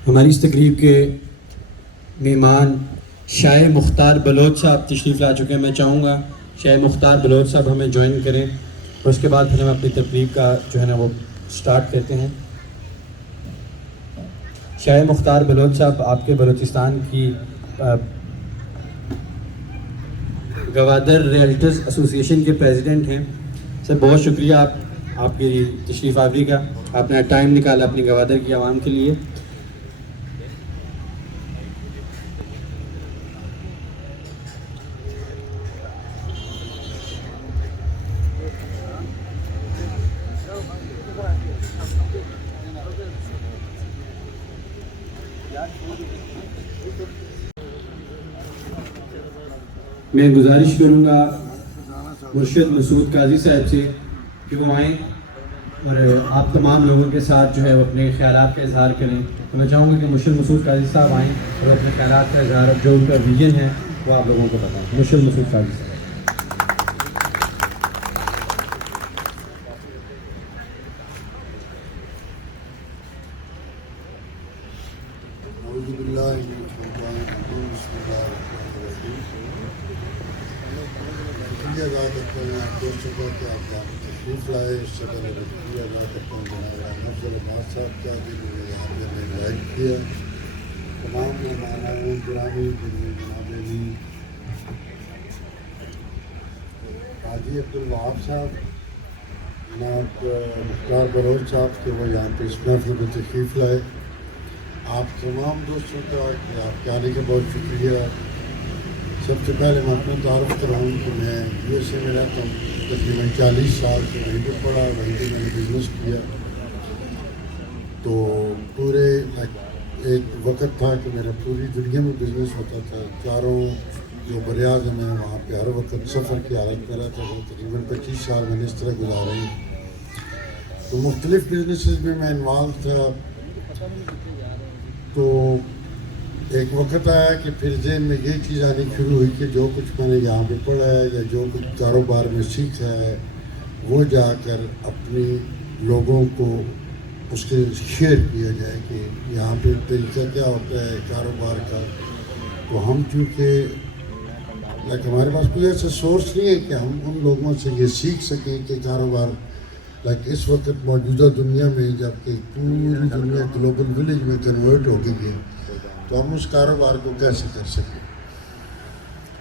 ہماری اس تقریب کے مہمان شاہ مختار بلوچ صاحب تشریف لا چکے ہیں. میں چاہوں گا شاہ مختار بلوچ صاحب ہمیں جوائن کریں اور اس کے بعد پھر ہم اپنی تقریب کا جو ہے نا وہ سٹارٹ کرتے ہیں. شاہ مختار بلوچ صاحب آپ کے بلوچستان کی گوادر ریئلٹرز ایسوسیشن کے پریزیڈنٹ ہیں. سر بہت شکریہ آپ کی تشریف آوری کا. آپ نے ٹائم نکالا اپنی گوادر کی عوام کے لیے. میں گزارش کروں گا مرشد مسعود قاضی صاحب سے کہ وہ آئیں اور آپ تمام لوگوں کے ساتھ جو ہے وہ اپنے خیالات کا اظہار کریں. تو میں چاہوں گا کہ مرشد مسعود قاضی صاحب آئیں اور اپنے خیالات کا اظہار جو ان کا ویژن ہے وہ آپ لوگوں کو بتائیں. مرشد مسعود قاضی صاحب. شکریہ ادا کرتا ہوں آپ دوستوں کا کہ آپ یہاں پہ تشریف لائے. اس سے پہلے میں شکریہ ادا کرتا ہوں جناب افضل عباس صاحب کا جنہوں نے یہاں پہ ہمیں انوائٹ کیا. تمام مہمانوں گرامی جناب علی حاجی عبدالوہاب صاحب، جناب مختار بلوچ صاحب کہ وہ یہاں پہ اس محفل میں تشریف لائے. آپ تمام دوستوں کا کہ آپ کے آنے کا بہت شکریہ. سب سے پہلے میں اپنا تعارف کراؤں کہ میں یو ایس اے میں رہتا ہوں. تقریباً 40 سال سے وہیں پہ پڑھا، وہیں پہ میں نے بزنس کیا. تو پورے ایک وقت تھا کہ میرا پوری دنیا میں بزنس ہوتا تھا. چاروں جو براعظم ہیں وہاں پہ ہر وقت سفر کی حالت میں رہتا تھا. تقریباً 25 سال میں نے اس طرح گزارے ہیں. تو مختلف بزنسز میں انوالو تھا. تو ایک وقت آیا کہ پھر ذہن میں یہ چیز آنی شروع ہوئی کہ جو کچھ میں نے یہاں پہ پڑھا ہے یا جو کچھ کاروبار میں سیکھا ہے وہ جا کر اپنی لوگوں کو اس کے شیئر کیا جائے کہ یہاں پہ طریقہ کیا ہوتا ہے کاروبار کا. تو ہم چونکہ ہمارے پاس کوئی ایسا سورس نہیں ہے کہ ہم ان لوگوں سے یہ سیکھ سکیں کہ کاروبار اس وقت موجودہ دنیا میں جب کہ پوری دنیا گلوبل ولیج میں کنورٹ ہو گئی ہے تو ہم اس کاروبار کو کیسے کر سکیں.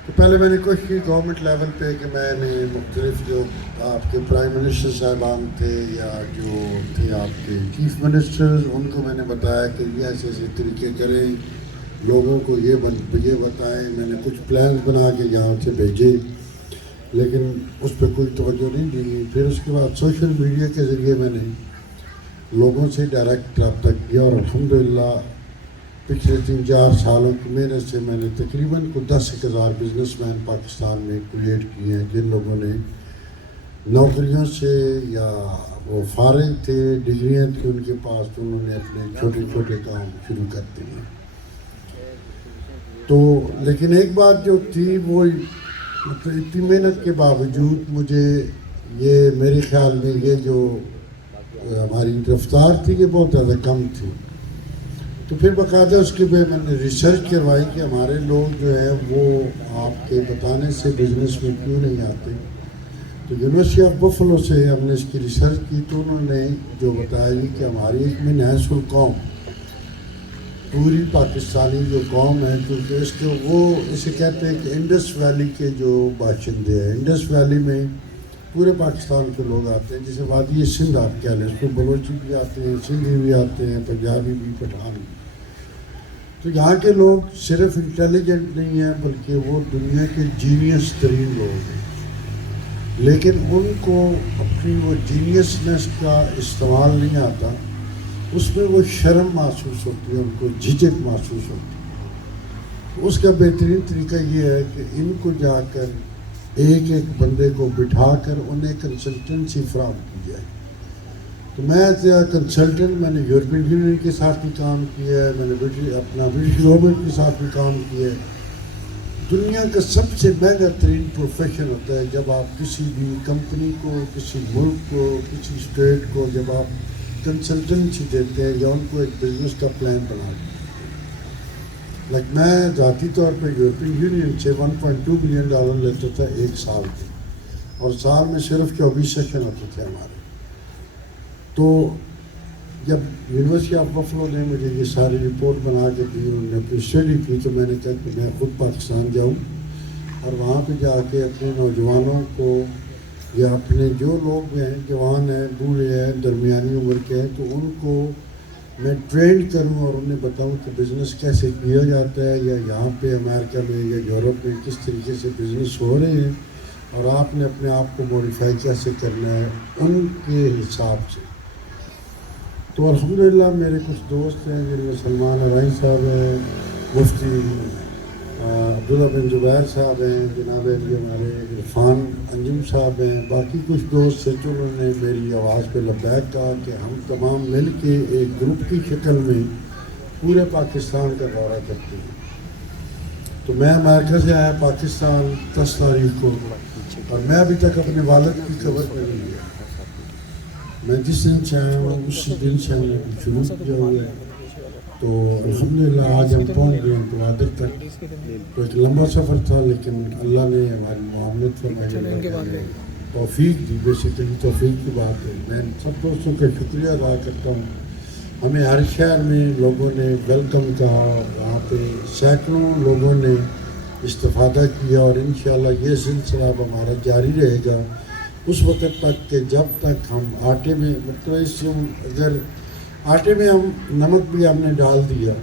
تو پہلے میں نے کوشش کی گورنمنٹ لیول پہ کہ میں نے مختلف جو آپ کے پرائم منسٹر صاحبان تھے یا جو تھے آپ کے چیف منسٹرز ان کو میں نے بتایا کہ یہ ایسے ایسے طریقے کریں، لوگوں کو یہ بتائیں. میں نے کچھ پلانز بنا کے یہاں سے بھیجے لیکن اس پہ کوئی توجہ نہیں دی. پھر اس کے بعد سوشل میڈیا کے ذریعے میں نے لوگوں سے ڈائریکٹ رابطہ کیا اور الحمدللہ پچھلے 3-4 سالوں کی محنت سے میں نے تقریباً 10,000 بزنس مین پاکستان میں کریٹ کیے ہیں جن لوگوں نے نوکریوں سے یا وہ فارغ تھے، ڈگریاں تھیں ان کے پاس، تو انہوں نے اپنے چھوٹے چھوٹے کام شروع کر دیے. تو لیکن ایک بات جو تھی وہ مطلب اتنی محنت کے باوجود مجھے یہ میرے خیال میں یہ جو ہماری رفتار تھی یہ بہت زیادہ کم تھی. تو پھر باقاعدہ اس کے بعد میں نے ریسرچ کروائی کہ ہمارے لوگ جو ہیں وہ آپ کے بتانے سے بزنس میں کیوں نہیں آتے. تو یونیورسٹی آف بفلو سے ہم نے اس کی ریسرچ کی تو انہوں نے جو بتایا کہ ہماری ایک من حیث القوم پوری پاکستانی جو قوم ہے کیونکہ اس کے وہ اسے کہتے ہیں کہ انڈس ویلی کے جو باشندے ہیں. انڈس ویلی میں پورے پاکستان کے لوگ آتے ہیں. جیسے وادی سندھ آپ کہہ لیں اس میں بلوچی بھی آتے ہیں، سندھی بھی آتے ہیں، پنجابی بھی، پٹھان بھی. تو یہاں کے لوگ صرف انٹیلیجنٹ نہیں ہیں بلکہ وہ دنیا کے جینیس ترین لوگ ہیں. لیکن ان کو اپنی وہ جینیسنس کا استعمال نہیں آتا. اس میں وہ شرم محسوس ہوتی ہے، ان کو جھجک محسوس ہوتی ہے. اس کا بہترین طریقہ یہ ہے کہ ان کو جا کر ایک ایک بندے کو بٹھا کر انہیں کنسلٹنسی فراہم کی جائے. تو میں ایز اے کنسلٹنٹ میں نے یورپین یونین کے ساتھ بھی کام کیا ہے، میں نے اپنا برٹش گورنمنٹ کے ساتھ بھی کام کیا ہے. دنیا کا سب سے مہنگا ترین پروفیشن ہوتا ہے جب آپ کسی بھی کمپنی کو، کسی ملک کو، کسی اسٹیٹ کو جب آپ کنسلٹنسی دیتے ہیں یا ان کو ایک بزنس کا پلان بنا دیتے ہیں. لائک میں ذاتی طور پہ یورپین یونین سے $1.2 ملین لیتا تھا ایک سال کے, اور سال میں صرف 24 سیشن ہوتے تھے ہمارے. تو جب یونیورسٹی آف بفلو نے مجھے یہ ساری رپورٹ بنا کے دی, انہوں نے اپنی اسٹڈی کی, تو میں نے کہا کہ میں خود پاکستان جاؤں اور وہاں پہ جا کے اپنے نوجوانوں کو یا اپنے جو لوگ ہیں, جوان ہیں, بوڑھے ہیں, درمیانی عمر کے ہیں, تو ان کو میں ٹرین کروں اور انہیں بتاؤں کہ بزنس کیسے کیا جاتا ہے, یا یہاں پہ امریکہ میں یا یورپ میں کس طریقے سے بزنس ہو رہے ہیں, اور آپ نے اپنے آپ کو موڈیفائی کیسے کرنا ہے ان کے حساب سے. تو الحمدللہ میرے کچھ دوست ہیں جن میں سلمان ارائیں صاحب ہیں, مفتی عبداللہ بن زبیر صاحب ہیں, جناب علی ہمارے عرفان انجم صاحب ہیں, باقی کچھ دوست ہیں جنہوں نے میری آواز پہ لبیک کہا کہ ہم تمام مل کے ایک گروپ کی شکل میں پورے پاکستان کا دورہ کرتے ہیں. تو میں امریکہ سے آیا پاکستان 10 تاریخ کو, اور میں ابھی تک اپنے والد کی خبر پہ نہیں گیا. میں جس دن سے آیا ہوں اسی دن سے ہم نے شروع کیا ہوا ہے. تو الحمدللہ آج ہم پہنچ گئے گوادر تک. تو ایک لمبا سفر تھا, لیکن اللہ نے ہماری معاملت فرمائی, توفیق دی. بیسیکلی توفیق کی بات ہے. میں سب دوستوں کا شکریہ ادا کرتا ہوں. ہمیں ہر شہر میں لوگوں نے ویلکم کہا, وہاں پہ سینکڑوں لوگوں نے استفادہ کیا, اور انشاءاللہ یہ سلسلہ اب ہمارا جاری رہے گا اس وقت تک کہ جب تک ہم آٹے میں, مطلب اس سے اگر آٹے میں ہم نمک بھی ہم نے ڈال دیا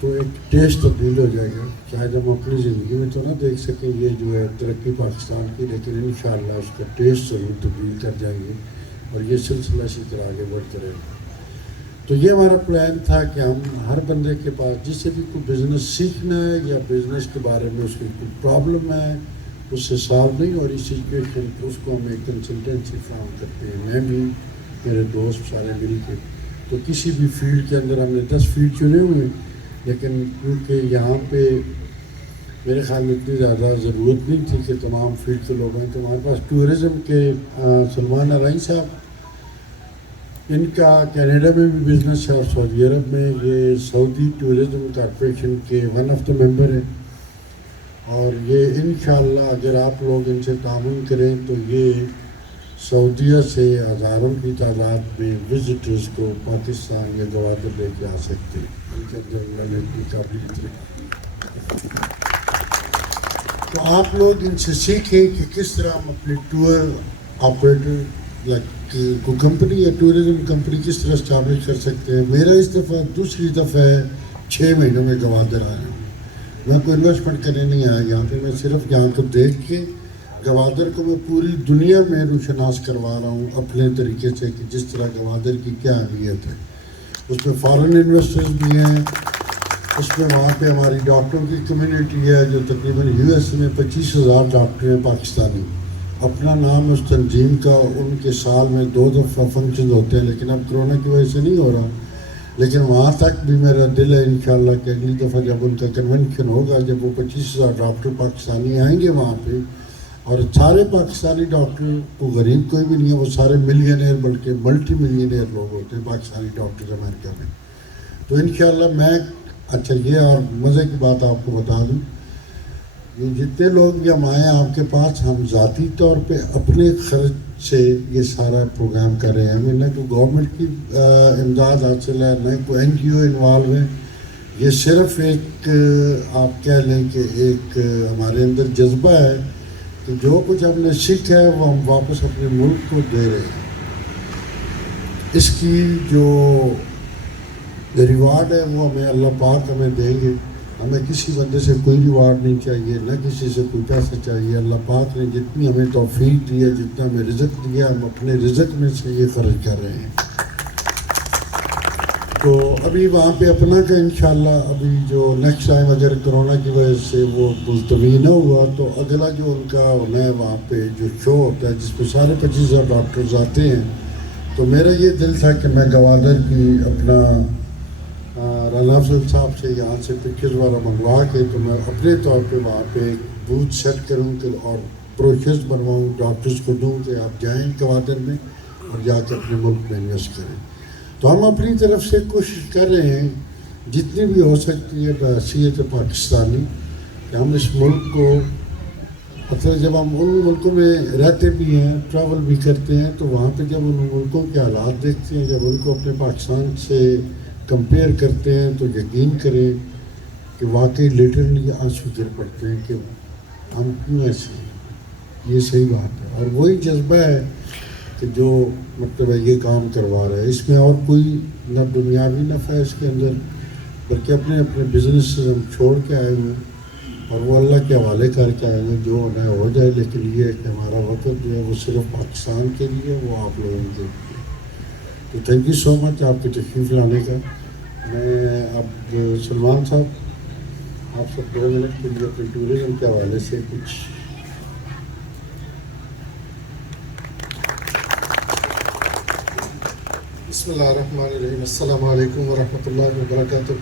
تو ایک ٹیسٹ تبدیل ہو جائے گا. شاید ہم اپنی زندگی میں تو نہ دیکھ سکیں یہ جو ہے ترقی پاکستان کی, لیکن انشاءاللہ اس کا ٹیسٹ ضرور تبدیل کر جائیں گے, اور یہ سلسلہ اسی طرح آگے بڑھتا رہے گا. تو یہ ہمارا پلان تھا کہ ہم ہر بندے کے پاس جس سے بھی کوئی بزنس سیکھنا ہے یا بزنس کے بارے میں اس کی کوئی پرابلم ہے اس سے سالو نہیں ہو رہی سچویشن, اس کو ہم ایک کنسلٹنسی فراہم کرتے ہیں. میں بھی, میرے دوست سارے مل کے. تو کسی بھی فیلڈ کے اندر ہم نے 10 فیلڈ چنے ہوئے ہیں, لیکن کیونکہ یہاں پہ میرے خیال میں اتنی زیادہ ضرورت نہیں تھی کہ تمام فیلڈ کے لوگ ہیں. تو ہمارے پاس ٹورزم کے سلمان ارائیں صاحب, ان کا کینیڈا میں بھی بزنس ہے اور سعودی عرب میں. یہ سعودی ٹورزم کارپوریشن کے ون آف دا ممبر ہیں, اور یہ انشاءاللہ اگر آپ لوگ ان سے تعاون کریں تو یہ سعودیہ سے ہزاروں کی تعداد میں وزٹرز کو پاکستان یا گوادر لے کے آ سکتے ہیں. ان کے اندر اللہ نے اتنی قابلیت رکھی. تو آپ لوگ ان سے سیکھیں کہ کس طرح ہم اپنے ٹور آپریٹر کو کمپنی یا ٹورزم کمپنی کس طرح اسٹیبلش کر سکتے ہیں. میرا اس دفعہ دوسری دفعہ ہے 6 مہینوں میں گوادر آیا ہوں. میں کوئی انویسٹمنٹ کرنے نہیں آیا یہاں پہ, میں صرف یہاں کو دیکھ کے گوادر کو میں پوری دنیا میں روشناس کروا رہا ہوں اپنے طریقے سے کہ جس طرح گوادر کی کیا اہمیت ہے. اس میں فارن انویسٹرز بھی ہیں, اس میں وہاں پہ ہماری ڈاکٹروں کی کمیونٹی ہے جو تقریباً US میں 25,000 ڈاکٹر ہیں پاکستانی. اپنا نام اس تنظیم کا, ان کے سال میں 2 دفعہ فنکشن ہوتے ہیں, لیکن اب کرونا کی وجہ سے نہیں ہو رہا. لیکن وہاں تک بھی میرا دل ہے انشاءاللہ کہ اگلی دفعہ جب ان کا کنونشن ہوگا, جب وہ 25,000 ڈاکٹر پاکستانی آئیں گے وہاں پہ, اور سارے پاکستانی ڈاکٹر کو غریب کوئی بھی نہیں ہے, وہ سارے ملینئر بلکہ ملٹی ملینئر لوگ ہوتے ہیں پاکستانی ڈاکٹر امریکہ میں. تو انشاءاللہ میں, اچھا یہ اور مزے کی بات آپ کو بتا دوں, یہ جتنے لوگ بھی ہم آئے ہیں آپ کے پاس, ہم ذاتی طور پہ اپنے خرچ سے یہ سارا پروگرام کر رہے ہیں. ہمیں نہ کوئی گورنمنٹ کی امداد حاصل ہے, نہ کوئی NGO انوالو ہے. یہ صرف ایک آپ کہہ لیں کہ ایک ہمارے اندر جذبہ ہے کہ جو کچھ ہم نے سیکھا ہے وہ ہم واپس اپنے ملک کو دے رہے ہیں. اس کی جو ریوارڈ ہے وہ ہمیں اللہ پاک ہمیں دیں گے. ہمیں کسی بندے سے کوئی ریوارڈ نہیں چاہیے, نہ کسی سے کوئی پیسہ چاہیے. اللہ پاک نے جتنی ہمیں توفیق دی ہے, جتنا ہمیں رزق دیا, ہم اپنے رزق میں سے یہ خرچ کر رہے ہیں. تو ابھی وہاں پہ اپنا کا انشاءاللہ ابھی جو نیکسٹ ٹائم اگر کرونا کی وجہ سے وہ ملتوی نہ ہوا تو اگلا جو ان کا ہونا ہے وہاں پہ جو شو ہوتا ہے جس پہ سارے 25,000 ڈاکٹرز آتے ہیں. تو میرا یہ دل تھا کہ میں گوادر کی اپنا رانا افضل صاحب سے یہاں سے پکچر وغیرہ منگوا کے تو میں اپنے طور پہ وہاں پہ ایک بوتھ سیٹ کروں کہ اور پروشیز بنواؤں, ڈاکٹرز کو دوں کہ آپ جائیں گوادر میں اور جا کے اپنے ملک میں انویسٹ کریں. تو ہم اپنی طرف سے کوشش کر رہے ہیں جتنی بھی ہو سکتی ہے بحیثیت پاکستانی کہ ہم اس ملک کو مطلب جب ہم ان ملکوں میں رہتے بھی ہیں ٹریول بھی کرتے ہیں تو وہاں پہ جب ان ملکوں کے حالات دیکھتے ہیں جب ان کو اپنے پاکستان سے کمپیئر کرتے ہیں تو یقین کریں کہ واقعی لٹرلی آنسو گر پڑتے ہیں کہ ہم کیوں ایسے ہیں. یہ صحیح بات ہے اور وہی جذبہ ہے کہ جو مطلب یہ کام کروا رہا ہے. اس میں اور کوئی نہ دنیاوی نفع ہے اس کے اندر بلکہ اپنے اپنے بزنس سے ہم چھوڑ کے آئے ہوئے ہیں اور وہ اللہ کے حوالے کر کے آئے ہیں جو ہونا ہے ہو جائے. لیکن یہ ہے کہ ہمارا وقت جو ہے وہ صرف پاکستان کے لیے وہ آپ لوگوں کے لیے. تو تھینک یو سو مچ آپ کی تشریف لانے کا. میں اب سلمان صاحب آپ سب 2 منٹ کے لیے اپنے ٹورزم کے حوالے سے کچھ بسم اللہ الرحمن الرحیم. السلام علیکم ورحمۃ اللہ وبرکاتہ.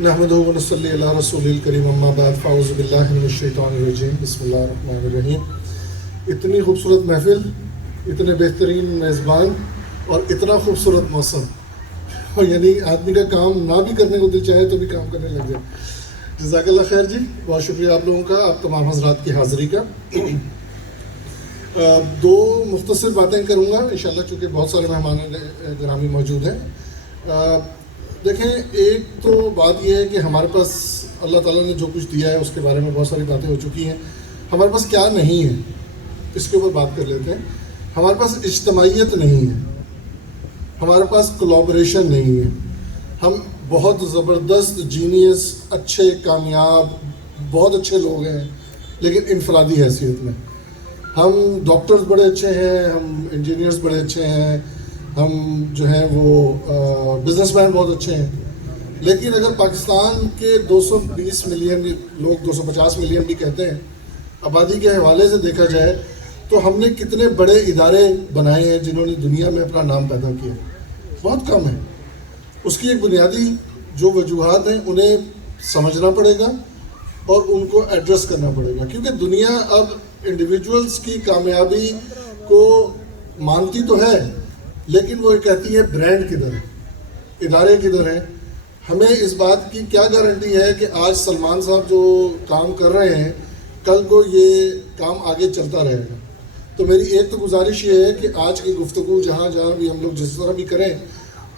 نحمدہ و نصلی علی رسول الکریم اما بعد فاعوذ باللہ من الشیطان الرجیم. بسم اللہ الرحمن الرحیم. اتنی خوبصورت محفل, اتنے بہترین میزبان اور اتنا خوبصورت موسم, یعنی آدمی کا کام نہ بھی کرنے کو دل چاہے تو بھی کام کرنے لگ جائے. جزاک اللہ خیر جی, بہت شکریہ آپ لوگوں کا, آپ تمام حضرات کی حاضری کا. 2 مختصر باتیں کروں گا انشاءاللہ چونکہ بہت سارے مہمان گرامی موجود ہیں. دیکھیں, ایک تو بات یہ ہے کہ ہمارے پاس اللہ تعالیٰ نے جو کچھ دیا ہے اس کے بارے میں بہت ساری باتیں ہو چکی ہیں. ہمارے پاس کیا نہیں ہے اس کے اوپر بات کر لیتے ہیں. ہمارے پاس اجتماعیت نہیں ہے, ہمارے پاس کولابریشن نہیں ہے. ہم بہت زبردست جینیس, اچھے, کامیاب, بہت اچھے لوگ ہیں لیکن انفرادی حیثیت میں. ہم ڈاکٹرز بڑے اچھے ہیں, ہم انجینئرز بڑے اچھے ہیں, ہم جو ہیں وہ بزنس مین بہت اچھے ہیں, لیکن اگر پاکستان کے 220 ملین لوگ 250 ملین بھی کہتے ہیں آبادی کے حوالے سے دیکھا جائے تو ہم نے کتنے بڑے ادارے بنائے ہیں جنہوں نے دنیا میں اپنا نام پیدا کیا؟ بہت کم ہے. اس کی ایک بنیادی جو وجوہات ہیں انہیں سمجھنا پڑے گا اور ان کو ایڈریس کرنا پڑے گا, کیونکہ دنیا اب انڈیویجولز کی کامیابی کو مانتی تو ہے لیکن وہ کہتی ہے برانڈ کدھر ہے, ادارے کدھر ہیں. ہمیں اس بات کی کیا گارنٹی ہے کہ آج سلمان صاحب جو کام کر رہے ہیں کل کو یہ کام آگے چلتا رہے گا. تو میری ایک تو گزارش یہ ہے کہ آج کی گفتگو جہاں جہاں بھی ہم لوگ جس طرح بھی کریں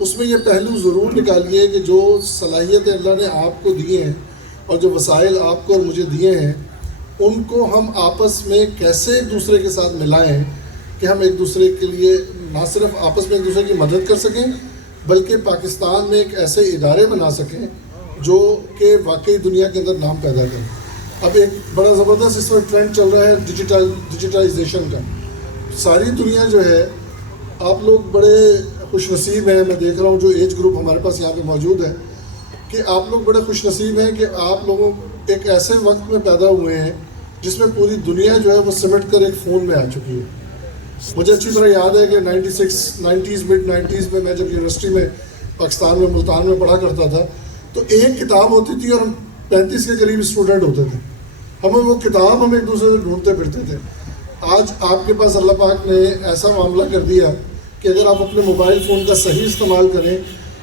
اس میں یہ پہلو ضرور نکالیے کہ جو صلاحیتیں اللہ نے آپ کو دی ہیں اور جو وسائل آپ کو اور مجھے دیے ہیں ان کو ہم آپس میں کیسے ایک دوسرے کے ساتھ ملائیں کہ ہم ایک دوسرے کے لیے نہ صرف آپس میں ایک دوسرے کی مدد کر سکیں بلکہ پاکستان میں ایک ایسے ادارے بنا سکیں جو کہ واقعی دنیا کے اندر نام پیدا کریں. اب ایک بڑا زبردست اس وقت ٹرینڈ چل رہا ہے ڈیجیٹائزیشن کا. ساری دنیا جو ہے, آپ لوگ بڑے خوش نصیب ہیں, میں دیکھ رہا ہوں جو ایج گروپ ہمارے پاس یہاں پہ موجود ہے کہ آپ لوگ بڑے خوش نصیب ہیں کہ آپ لوگوں ایک ایسے وقت میں پیدا ہوئے ہیں جس میں پوری دنیا جو ہے وہ سمٹ کر ایک فون میں آ چکی ہے. مجھے اچھی طرح یاد ہے کہ 90s مڈ 90s میں جب یونیورسٹی میں پاکستان میں ملتان میں پڑھا کرتا تھا تو ایک کتاب ہوتی تھی اور ہم 35 کے قریب اسٹوڈنٹ ہوتے تھے. ہمیں وہ کتاب ہم ایک دوسرے سے ڈھونڈتے پھرتے تھے. آج آپ کے پاس اللہ پاک نے ایسا معاملہ کر دیا کہ اگر آپ اپنے موبائل فون کا صحیح استعمال کریں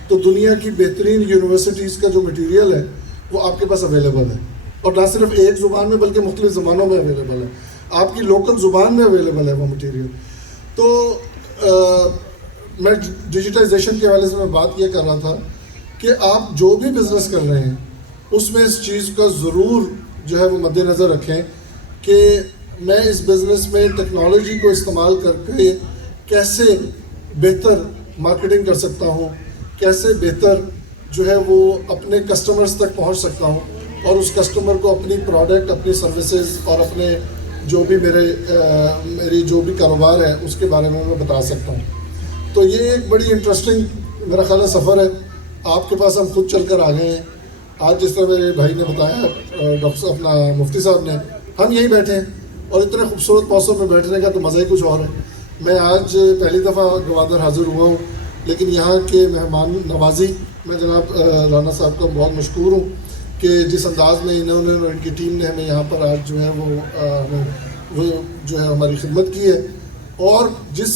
تو دنیا کی بہترین یونیورسٹیز کا جو مٹیریل ہے وہ آپ کے پاس اویلیبل ہے, اور نہ صرف ایک زبان میں بلکہ مختلف زبانوں میں اویلیبل ہے, آپ کی لوکل زبان میں اویلیبل ہے وہ مٹیریل. تو میں ڈیجیٹائزیشن کے حوالے سے میں بات یہ کر رہا تھا کہ آپ جو بھی بزنس کر رہے ہیں اس میں اس چیز کا ضرور جو ہے وہ مد نظر رکھیں کہ میں اس بزنس میں ٹیکنالوجی کو استعمال کر کے کیسے بہتر مارکیٹنگ کر سکتا ہوں, کیسے بہتر جو ہے وہ اپنے کسٹمرز تک پہنچ سکتا ہوں اور اس کسٹمر کو اپنی پروڈکٹ, اپنی سروسز اور اپنے جو بھی میری جو بھی کاروبار ہے اس کے بارے میں بتا سکتا ہوں. تو یہ ایک بڑی انٹرسٹنگ میرا خیال ہے سفر ہے. آپ کے پاس ہم خود چل کر آ گئے ہیں. آج جس طرح میرے بھائی نے بتایا ڈاکٹر صاحب اپنا مفتی صاحب نے, ہم یہیں بیٹھے ہیں اور اتنے خوبصورت موسم میں بیٹھنے کا تو مزہ ہی کچھ اور ہے. میں آج پہلی دفعہ گوادر حاضر ہوا ہوں لیکن یہاں کے مہمان نوازی میں جناب رانا صاحب کا بہت مشکور ہوں کہ جس انداز میں انہوں نے اور ان کی ٹیم نے ہمیں یہاں پر آج جو ہے وہ جو ہے ہماری خدمت کی ہے, اور جس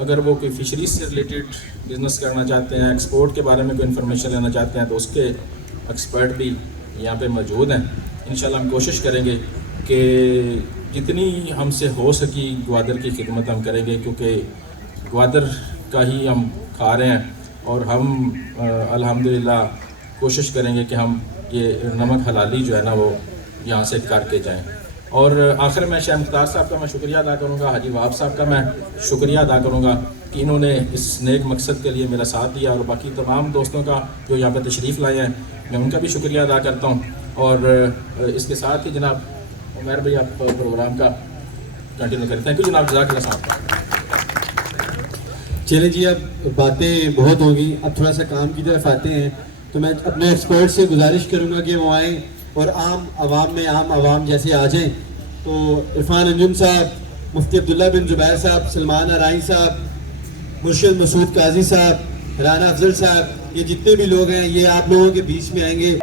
اگر وہ کوئی فشریز سے ریلیٹڈ بزنس کرنا چاہتے ہیں، ایکسپورٹ کے بارے میں کوئی انفارمیشن لینا چاہتے ہیں، تو اس کے ایکسپرٹ بھی یہاں پہ موجود ہیں. انشاءاللہ ہم کوشش کریں گے کہ جتنی ہم سے ہو سکی گوادر کی خدمت ہم کریں گے، کیونکہ گوادر کا ہی ہم کھا رہے ہیں، اور ہم الحمدللہ کوشش کریں گے کہ ہم یہ نمک حلالی جو ہے نا وہ یہاں سے کر کے جائیں. اور آخر میں شاہ مختار صاحب کا میں شکریہ ادا کروں گا، حاجی وہاب صاحب کا میں شکریہ ادا کروں گا کہ انہوں نے اس نیک مقصد کے لیے میرا ساتھ دیا، اور باقی تمام دوستوں کا جو یہاں پہ تشریف لائے ہیں میں ان کا بھی شکریہ ادا کرتا ہوں. اور اس کے ساتھ ہی جناب عمیر بھائی آپ پروگرام کا کنٹینیو کریں. تھینک یو جناب، جزاک اللہ صاحب. چلیں جی، اب باتیں بہت ہوگی، اب تھوڑا سا کام کی طرف آتے ہیں. تو میں اپنے ایکسپرٹ سے گزارش کروں گا کہ وہ آئیں اور عام عوام جیسے آ جائیں. تو عرفان انجم صاحب، مفتی عبداللہ بن زبیر صاحب، سلمان ارائیں صاحب، مرشد مسعود قاضی صاحب، رانا افضل صاحب، یہ جتنے بھی لوگ ہیں یہ آپ لوگوں کے بیچ میں آئیں گے.